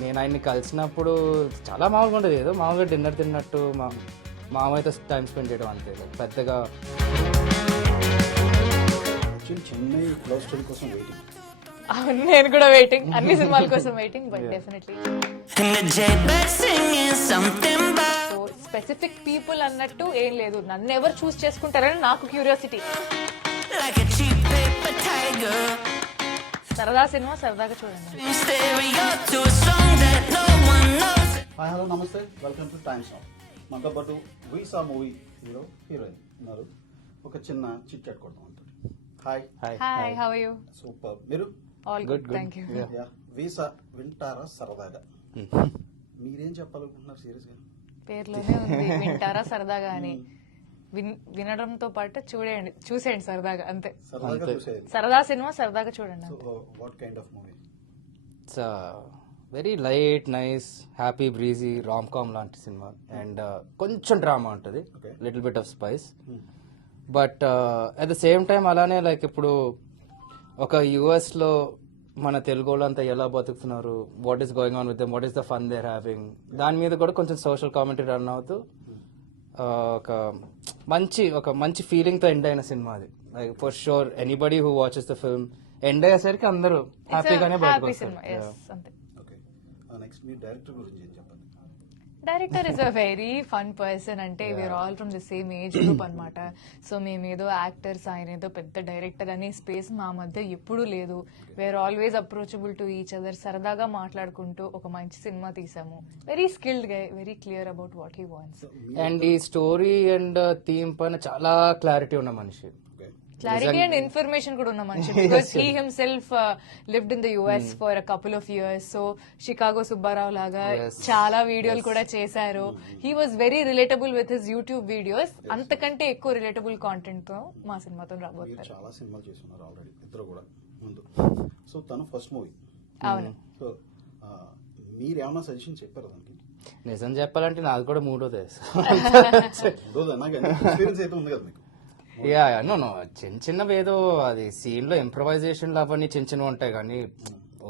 నేను ఆయన్ని కలిసినప్పుడు చాలా మామూలుగా ఉండేది, ఏదో మామూలుగా డిన్నర్ తిన్నట్టు మామయ్యతో టైం స్పెండ్ చేయడం అంతే, పెద్దగా. యాక్చువల్లీ చెన్నై లవ్ స్టోరీ కోసం వెయిటింగ్. అవును, నేను కూడా వెయిటింగ్, అన్ని సినిమాల కోసం waiting, but definitely. So specific people అన్నట్టు ఏం లేదు, నన్ను ఎవరు చూస్ చేసుకుంటారని నాకు క్యూరియాసిటీ. సరదా సినిమా సరదాగా చూడండి. హాయ్ హలో నమస్తే, వెల్కమ్ టు టైమ్స్ నౌ. మనతో పాటు వీసా మూవీ హీరో హీరోయిన్ ఉన్నారు. ఒక చిన్న చిట్ చాట్ కొడతాం అంటారు. Hi hi, how are you? Super. మీరు? All good, thank you. Yeah. వీసా వింటారా సరదాగా? మీరేం చెప్పాలనుకుంటున్నారు సీరియస్గా? పేర్లోనే ఉంది వింటారా సరదాగా అని. వినడంతో పాటు చూసేయండి సరదాగా, అంతే. సరదాగా చూసేది. సరదా సినిమా సరదాగా చూడండి. So what kind of movie? It's very light, nice, happy, breezy rom com లాంటి సినిమా. అండ్ కొంచెం డ్రామా ఉంటుంది, little bit of spice. But at the same time అలానే లైక్ ఇప్పుడు ఒక యుఎస్లో మన తెలుగు వాళ్ళంతా ఎలా బతుకుతున్నారు, what is going on with them, what is the fun they're having, దాని మీద కూడా కొంచెం సోషల్ కామెంటరీ రన్ అవుతూ ఒక మంచి ఫీలింగ్తో ఎండ్ అయిన సినిమా అది. Like for sure anybody who watches the film end అయ్యేసరికి అందరూ హ్యాపీగానే బయటకు సినిమా. వస్తారు. అంతే. ఓకే, నెక్స్ట్ మీ డైరెక్టర్ గురించి ఏం చెప్పండి? Director is a very fun person. అంటే we're all from the same age group అనమాట. సో మేమేదో యాక్టర్స్, ఆయన ఏదో పెద్ద డైరెక్టర్ అనే స్పేస్ మా మధ్య ఎప్పుడూ లేదు. We're always approachable to each other. సరదాగా మాట్లాడుకుంటూ ఒక మంచి సినిమా తీసాము. Very skilled guy, very clear about what he wants. And ఈ స్టోరీ అండ్ థీమ్ పైన చాలా క్లారిటీ ఉన్న మనిషి. క్లారిటీ అండ్ ఇన్ఫర్మేషన్ కూడా ఉన్న మనిషి. Because he himself lived in the US for a couple of years. So Chicago Subbarao లాగా చాలా వీడియోలు కూడా చేశారు. He was very relatable with his YouTube videos. అంతకంటే ఎక్కువ రిలేటబుల్ కాంటెంట్ తో మా సినిమాతో రాబోతున్నారు. చాలా సినిమాలు చేస్తున్నారు ఆల్రెడీ ఇద్దరు కూడా ముందు. సో తను ఫస్ట్ మూవీ. అవును. సో మీరు ఏమైనా సజెషన్ చెప్పారు దానికి? నిజం చెప్పాలంటే నాది కూడా మూడోదే. ఎక్స్పీరియన్స్ అయితే ఉంది కదా మీకు? యా నో చిన్న చిన్నవి ఏదో అది సీన్ లో ఇంప్రవైజేషన్లు అవన్నీ చిన్న చిన్నవి ఉంటాయి, కానీ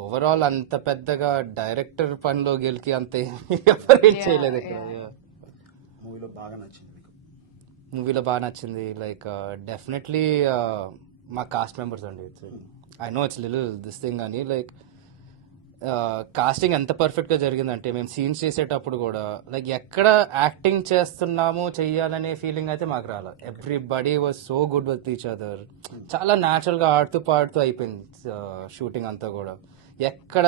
ఓవరాల్ అంత పెద్దగా డైరెక్టర్ పనిలో గెలికి అంత ఎవరు ఏం చేయలేదు ఇక్కడ. మూవీలో బాగా నచ్చింది మీకు? మూవీలో బాగా నచ్చింది లైక్ డెఫినెట్లీ మా కాస్ట్ మెంబర్స్ అండి. I know it's little this thing అని లైక్ కాస్టింగ్ ఎంత పర్ఫెక్ట్ గా జరిగిందంటే మేము సీన్స్ చేసేటప్పుడు కూడా లైక్ ఎక్కడ యాక్టింగ్ చేస్తున్నాము చెయ్యాలనే ఫీలింగ్ అయితే మాకు రాలేదు. Everybody was so good with each other. చాలా న్యాచురల్ గా ఆడుతూ పాడుతూ అయిపోయింది షూటింగ్ అంతా కూడా. ఎక్కడ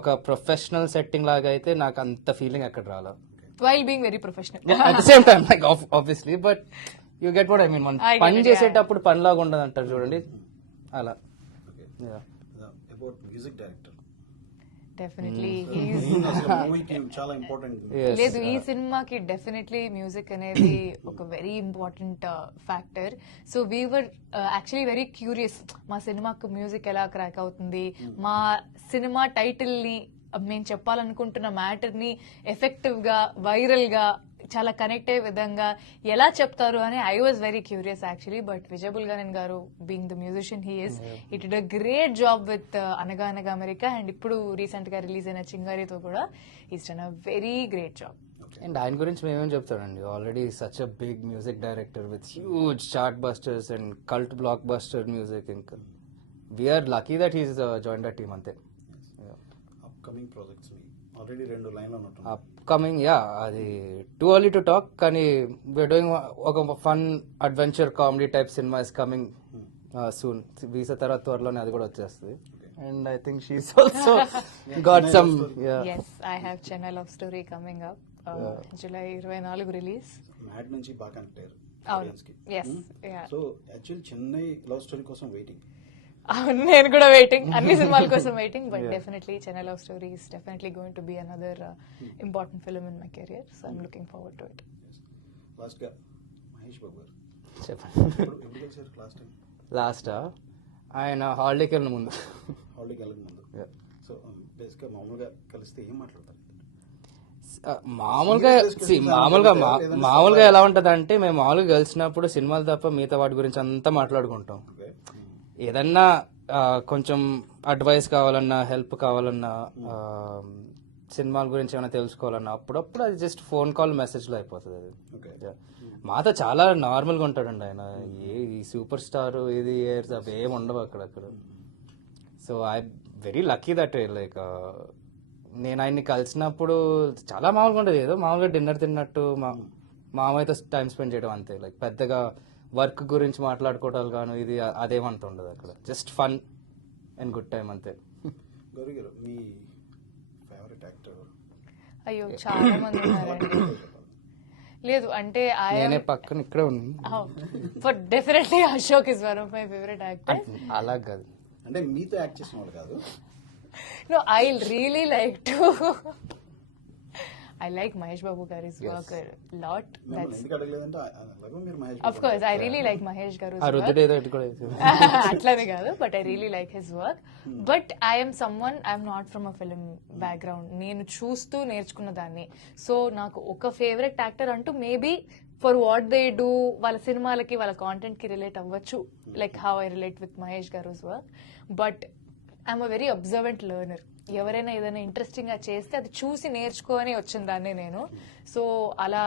ఒక ప్రొఫెషనల్ సెట్టింగ్ లాగా అయితే నాకు అంత ఫీలింగ్ ఎక్కడ రాలేదు. While being very professional at the same time like obviously, but you get what I mean. పని చేసేటప్పుడు పనిలాగా ఉండదు అంటారు చూడండి, అలా. అబౌట్ మ్యూజిక్ డైరెక్టర్ డెఫినెట్లీ చాలా ఇంపార్టెంట్. లేదు, ఈ సినిమాకి డెఫినెట్లీ మ్యూజిక్ అనేది ఒక very important factor. So we were actually very curious, మా సినిమాకు మ్యూజిక్ ఎలా క్రాక్ అవుతుంది, మా సినిమా టైటిల్ ని మేము చెప్పాలనుకుంటున్న మ్యాటర్ ని ఎఫెక్టివ్ గా, వైరల్ గా, చాలా కనెక్ట్ అయ్యే విధంగా ఎలా చెప్తారు అని I was very curious actually. But Vijay Bulganin garu being the musician he is, he did a great job with Anaga Anaga America and ఇప్పుడు రీసెంట్ గా రిలీజ్ అయిన చింగారితో కూడా is done a very great job. And ఆయన గురించి మేమేం చెప్తామండి, already such a big music director with huge chart busters and cult blockbuster music. ఇంకా we're lucky that he's join the team అంతే. అప్కమింగ్ ప్రాజెక్ట్స్ ఆల్రెడీ 2 లైన్లు ఉన్నట్టు. Upcoming yeah, అది too early to talk, కానీ we're doing ఒక fun adventure comedy type cinema is coming soon. వీసా తర్వాత త్వరలోనే అది కూడా వచ్చేస్తుంది. And I think she's also got some. yes, I have Chennai Love Story coming up July 24 release. Mad నుంచి బాగా కనెక్ట్ అయ్యారు అవును. yes, yeah. So actually Chennai love story కోసం వెయిటింగ్. అవును, నేను కూడా వెయిటింగ్, అన్ని సినిమాల కోసం waiting. But definitely Chennai love story is definitely going to be another important film in my career. So I'm looking forward to it. Last గా మహేష్ బాబు గారు చెప్పండి. ఎప్పుడు కలిసారు లాస్ట్ టైం? లాస్ట్ ఆయన హాలిడేకి వెళ్ళిన ముందు. హాలిడేకి వెళ్ళక ముందు. సో బేసిక్గా మామూలుగా కలిస్తే ఏం మాట్లాడతారు? మామూలుగా ఎలా ఉంటది అంటే, మేము మామూలుగా కలిసినప్పుడు సినిమాలు తప్ప మిగతా వాటి గురించి అంతా మాట్లాడుకుంటాం. ఏదన్నా కొంచెం అడ్వైస్ కావాలన్నా, హెల్ప్ కావాలన్నా, సినిమాల గురించి ఏమైనా తెలుసుకోవాలన్నా అప్పుడప్పుడు అది జస్ట్ ఫోన్ కాల్ మెసేజ్లో అయిపోతుంది అది. Okay Yeah. మాతో చాలా నార్మల్గా ఉంటాడండి ఆయన. ఈ సూపర్ స్టార్ ఇది ఇయర్స్ అవి ఏమి ఉండవు అక్కడ. So I very lucky that like నేను ఆయన్ని కలిసినప్పుడు చాలా మామూలుగా ఉండేది, ఏదో మామూలుగా డిన్నర్ తిన్నట్టు మామయ్యతో టైం స్పెండ్ చేయడం అంతే. లైక్ పెద్దగా వర్క్ గురించి మాట్లాడుకోవటాలు గాను ఇది అదేమంత ఉండదు అక్కడ. Just fun and good time అంతే. గౌరీ గారు మీ ఫేవరెట్ యాక్టర్ అయ్యో చాలా మంది ఉన్నారండి. లేదు అంటే నేనే పక్కన ఇక్కడే ఉన్నాను. For definitely Ashok is one of my favourite actor. అలా కాదు, అంటే మీతో యాక్ట్ చేసిన వాళ్ళు కాదు. No, I really like to. I like Mahesh Babu Garu's work a lot. మిమ్మల్ని ఎందుకు అడగలేదంటే అలాగే మీరు Mahesh Of course, I really like Mahesh Garu's ఆ work. రుద్దుడు ఏదో ఇటు కూడా వేసేది. అట్లానే కాదు, but I really like his work. But I'm someone, I'm not from a film background. నేను చూస్తూ నేర్చుకున్న దాన్ని. సో నాకు ఒక ఫేవరెట్ యాక్టర్ అంటూ maybe for what they do, వాళ్ళ సినిమాలకి వాళ్ళ కాంటెంట్ కి రిలేట్ అవ్వచ్చు, like how I relate with Mahesh గారుస్ work. But I'm a very observant learner. ఎవరైనా ఏదైనా ఇంట్రెస్టింగ్ గా చేస్తే అది చూసి నేర్చుకొని వచ్చిన దాన్ని నేను. సో అలా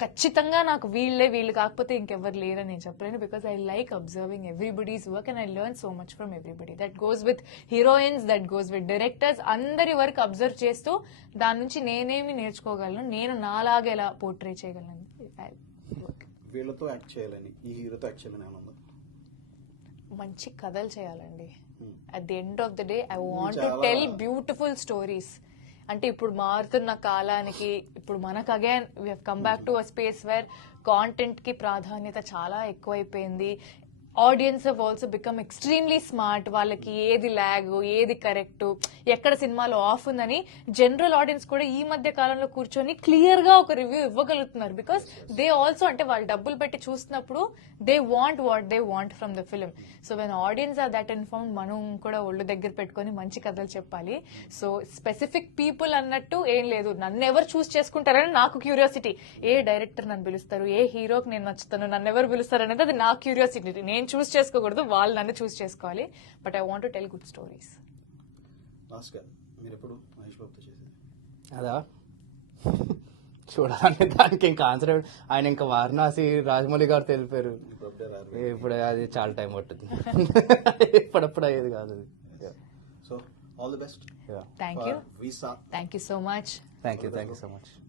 ఖచ్చితంగా నాకు వీళ్ళు కాకపోతే ఇంకెవరు లేరని నేను చెప్పలేను. Because I like observing everybody's work and I learn so much from everybody. That goes with heroines, that goes with directors. అందరి వర్క్ అబ్జర్వ్ చేస్తూ దాని నుంచి నేనేమి నేర్చుకోగలను, నేను నాలాగా ఎలా పోర్ట్రే చేయగలను. వీళ్ళతో యాక్ట్ చేయాలని, ఈ హీరోతో యాక్ట్ చేయాలని ఏమన్నా ఉందా? మంచి కథలు చేయాలండి. At the end of the day I want to tell beautiful stories. అంటే ఇప్పుడు మారుతున్న కాలానికి ఇప్పుడు మనకు again we have come back to a space where content కి ప్రాధాన్యత చాలా ఎక్కువైపోయింది. Audience have also become extremely smart. వాళ్ళకి ఏది ల్యాగ్, ఏది కరెక్ట్, ఎక్కడ సినిమాలో ఆఫ్ ఉందని జనరల్ ఆడియన్స్ కూడా ఈ మధ్య కాలంలో కూర్చొని క్లియర్ గా ఒక రివ్యూ ఇవ్వగలుగుతున్నారు. బికాస్ దే ఆల్సో, అంటే వాళ్ళు డబ్బులు పెట్టి చూస్తున్నప్పుడు they want what they want from the film. So when audience are that inform, మనం కూడా ఒళ్ళు దగ్గర పెట్టుకొని మంచి కథలు చెప్పాలి. సో స్పెసిఫిక్ పీపుల్ అన్నట్టు ఏం లేదు. నన్ను ఎవరు చూస్ చేసుకుంటారని నాకు క్యూరియాసిటీ. ఏ డైరెక్టర్ నన్ను పిలుస్తారు, ఏ హీరోకి నేను నచ్చుతాను, నన్ను ఎవరు పిలుస్తారు అనేది అది నా క్యూరియాసిటీ. నేను చూస్ చేసుకోకూడదు, వాళ్ళు నన్ను చూస్ చేసుకోవాలి. But I want to tell good stories. Last గా మీరు ఎప్పుడు మహేష్ బాబుతో చేసేది? అదా చూడాలంటే దానికి ఇంకా ఆన్సర్ ఆయన ఇంకా వారణాసి రాజమౌళి గారు తెలిపారు. ఇప్పుడు అప్పుడే రారు. ఇప్పుడు అది చాలా టైం పట్టుద్ది. ఇప్పుడప్పుడు అయ్యేది కాదు అది. So all the best. Thank you. Visa. Thank you so much. Thank you so much.